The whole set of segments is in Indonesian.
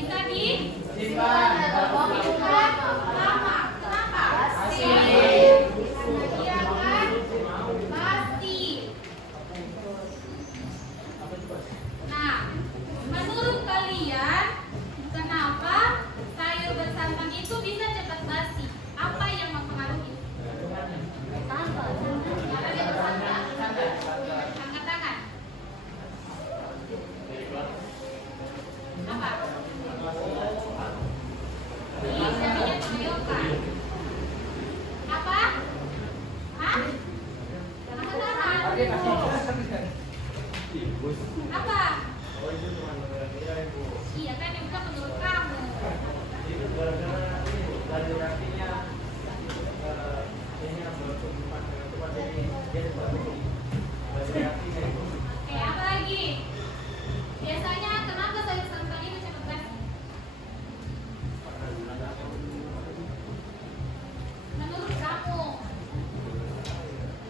bisa Simpan. disimpan lama. Kenapa? Basi. Karena dia akan basi. Nah, menurut kalian kenapa sayur bersantan itu bisa cepat basi? Apa yang mempengaruhi? Karena dia bersantan. Angkat tangan. Apa? Ini jadinya pengayokan. Apa? Hah? Angkat tangan. Apa? Iya kan yang bilang menurut kamu. Oke, apa lagi? Biasanya kenapa sayur santan itu cepat basi? Menurut kamu?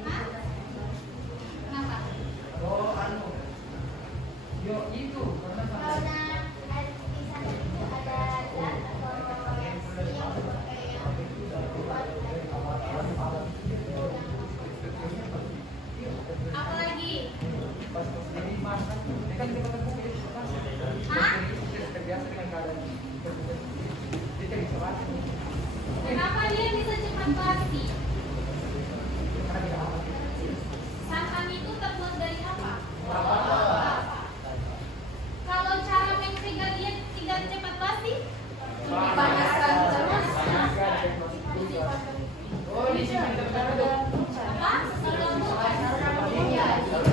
Hah? Kenapa? Apa lagi? Hah? Kenapa dia bisa cepat basi? Santan itu terbuat dari apa? Kalau cara mencegah dia tidak cepat basi? Dipanaskan terus.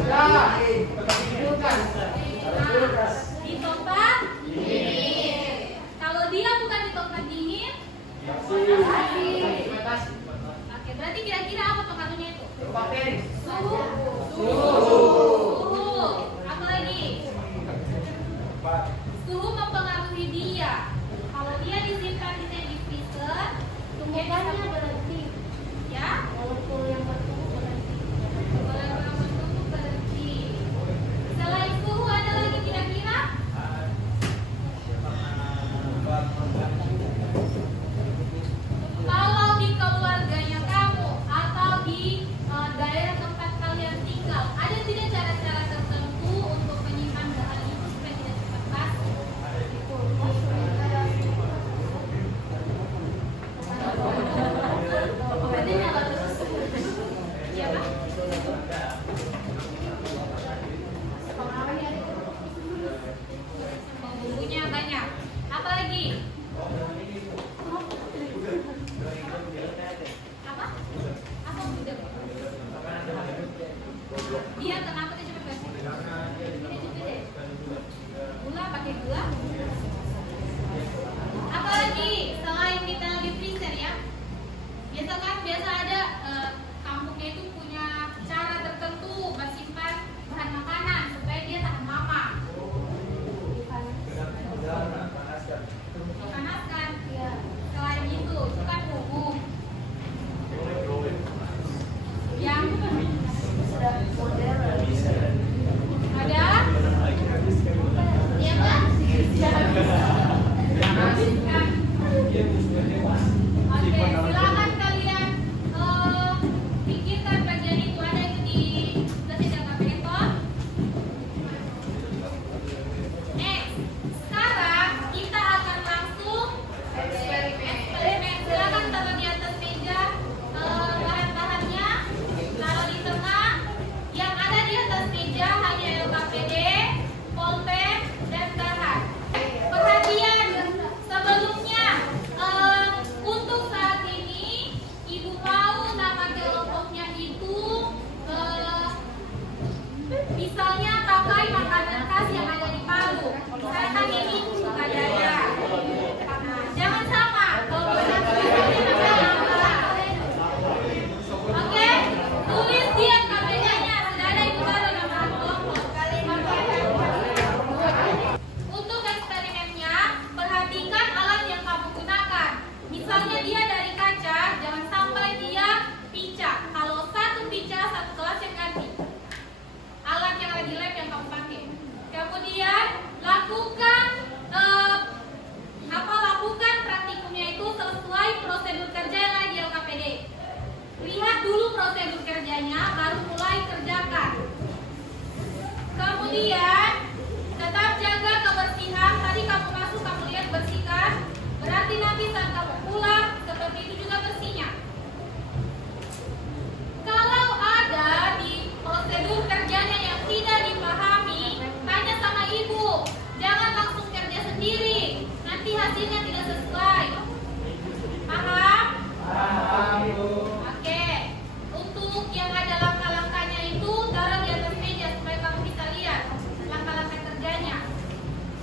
Apa? Di tempat dingin. Kalau dia bukan di tempat dingin, oke, berarti kira-kira apa pengaruhnya itu? Suhu. Suhu. Apa lagi? Suhu mempengaruhi dia. Kalau dia disimpan di freezer, tumbukannya berhenti. Ya? Kalau yang bertumbuh berhenti. Selain suhu ada lagi kira-kira? Kalau di keluarganya kamu atau di daerah tempat kalian tinggal, ada tidak cara-cara tertentu untuk menyimpan bahan itu supaya tidak cepat basi? Berarti nyala terus. Iya, Pak? Bumbunya banyak. Apa lagi? Apa? Apa gudeg? Dia kenapa dia cepat basi? Ini juga deh. Gula, pakai gula. Apa lagi? Selain kita di freezer ya. Biasa ada kampungnya itu punya cara tertentu bersimpan bahan makanan supaya dia tahan lama. Dipanaskan. Selain itu kan umum. Yang ada? Iya kan? Oke, silakan kalian Kemudian tetap jaga kebersihan. Tadi kamu masuk, kamu lihat bersihkan. Berarti nanti saat kamu pulang seperti itu juga bersihnya. Kalau ada di prosedur kerjanya yang tidak dipahami, tanya sama ibu. Jangan langsung kerja sendiri. Nanti hasilnya tidak sesuai. Paham? Paham, Bu. Oke. Untuk yang ada langkah-langkahnya itu taruh di atas meja supaya kamu bisa lihat langkah-langkah kerjanya.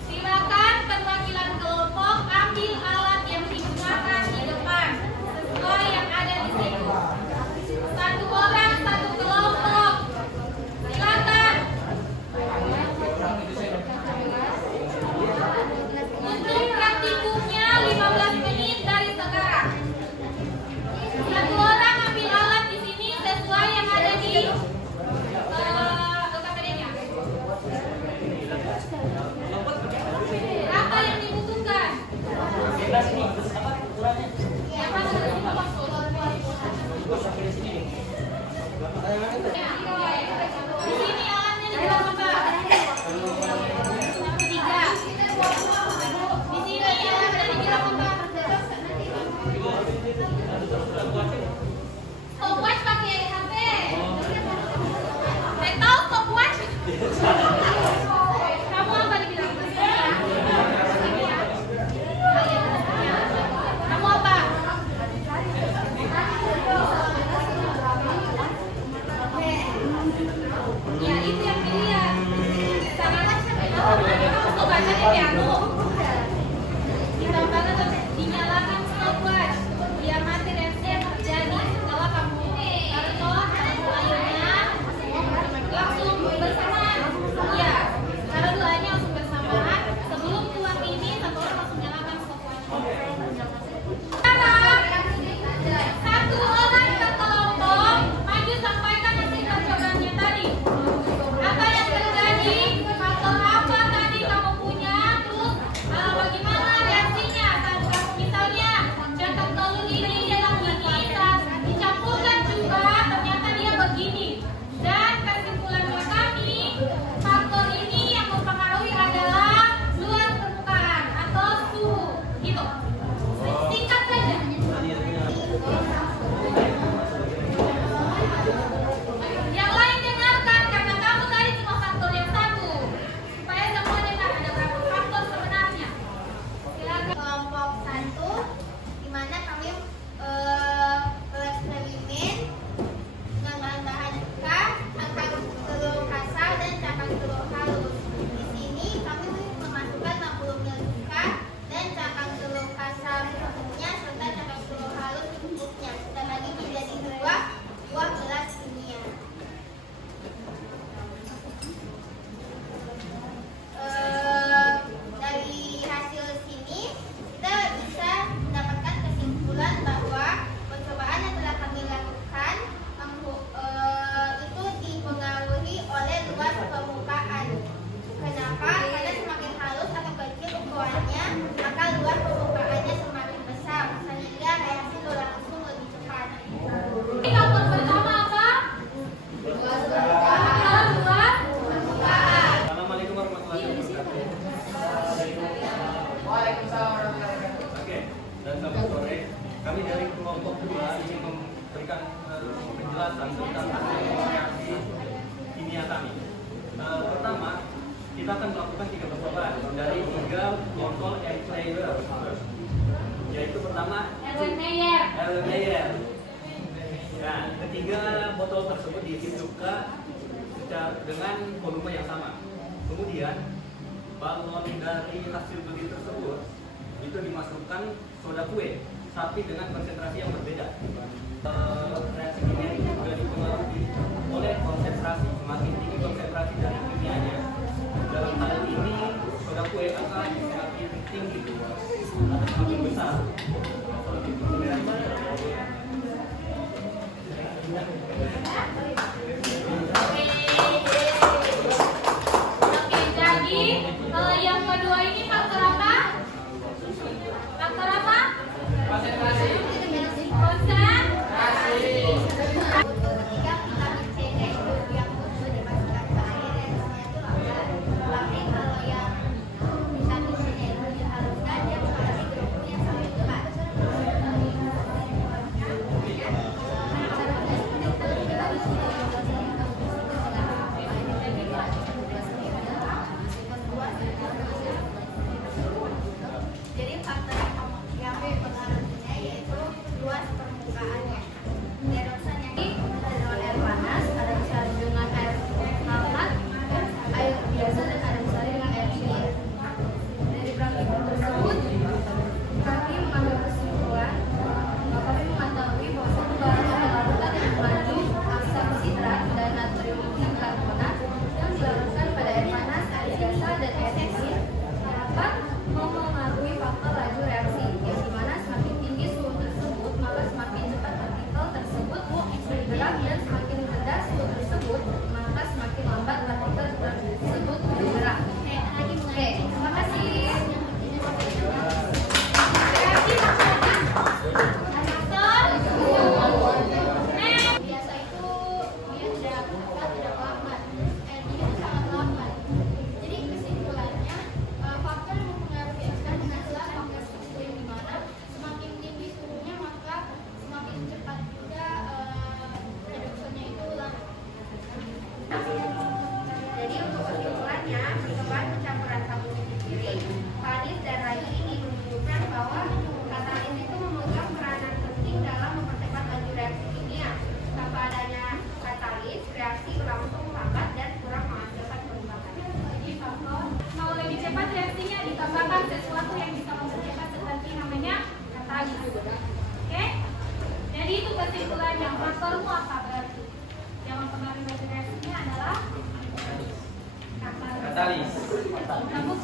Silakan perwakilan kelompok ambil alat yang digunakan di depan sesuai yang ada di situ. Satu orang satu kelompok. Silakan. Untuk praktikumnya 15 menit dari sekarang. Satu orang ambil alat di sini sesuai yang ada di LKPD-nya. Apa yang dibutuhkan? Yang mana dari maksud? Di sini alatnya di berapa, Pak? 3. Di sini alatnya di berapa, Pak? Stopwatch pakai HP. Saya tahu stopwatch. Kamu apa dibilang? Kamu apa? Ya itu yang dilihat. Sangat obatnya piano. Ditambahkan terus dinyalakan stopwatch biar nanti reaksi yang terjadi setelah kamu taruh airnya langsung bersamaan. Ya, taruh dulu airnya langsung bersamaan. Sebelum tuang ini satu orang langsung nyalakan stopwatch. Sekarang satu orang per kelompok maju sampaikan hasil percobaannya tadi. Apa yang terjadi? Faktor apa tadi kamu punya? Terus bagaimana reaksinya saat kamu misalnya cetak telur ini dalam ini saat dicampurkan juga ternyata dia begini. Dan kesimpulan kami faktor ini yang mempengaruhi adalah luas permukaan atau suhu. Gitu. Singkat saja. Yang lain dengarkan karena kamu tadi cuma faktor yang satu. Supaya semua dengar ada berapa faktor sebenarnya. Silakan. Kelompok 1 di mana kami bereksperimen dengan bahan-bahan ikan, cangkang telur kasar dan cangkang telur halus. Di sini kami memasukkan 60 ml ikan dan cangkang telur kasar secukupnya serta cangkang telur halus secukupnya. Kita bagi menjadi 2 gelas kimia. Dari hasil sini kita bisa mendapatkan kesimpulan bahwa percobaan yang telah kami lakukan itu dipengaruhi oleh luas permukaan. Kenapa? Karena semakin halus atau kecil ukurannya, maka luas permukaannya semakin besar, sehingga reaksi berlangsung lebih cepat. Ini faktor pertama apa? Luas permukaan. Assalamualaikum warahmatullahi wabarakatuh. Waalaikumsalam warahmatullahi wabarakatuh. Oke, dan selamat sore. Kami dari kelompok 2 ingin memberikan penjelasan tentang hasil reaksi kimia kami. Pertama, kita akan melakukan 3 percobaan dari 3 botol air player, yaitu pertama Erwin Meyer. Erlenmeyer. Nah, ketiga botol tersebut diisi juga dengan volume yang sama. Kemudian balon dari hasil beli tersebut itu dimasukkan soda kue, tapi dengan konsentrasi yang berbeda. Reaksi kimia ini juga dipengaruhi oleh konsentrasi. Semakin tinggi konsentrasi dari kimianya, dalam hal ini soda kue akan semakin tinggi atau semakin besar. Oke, jadi yang kedua ini faktor apa? Faktor apa? Konsentrasi. Konsentrasi. Natalis. Kamu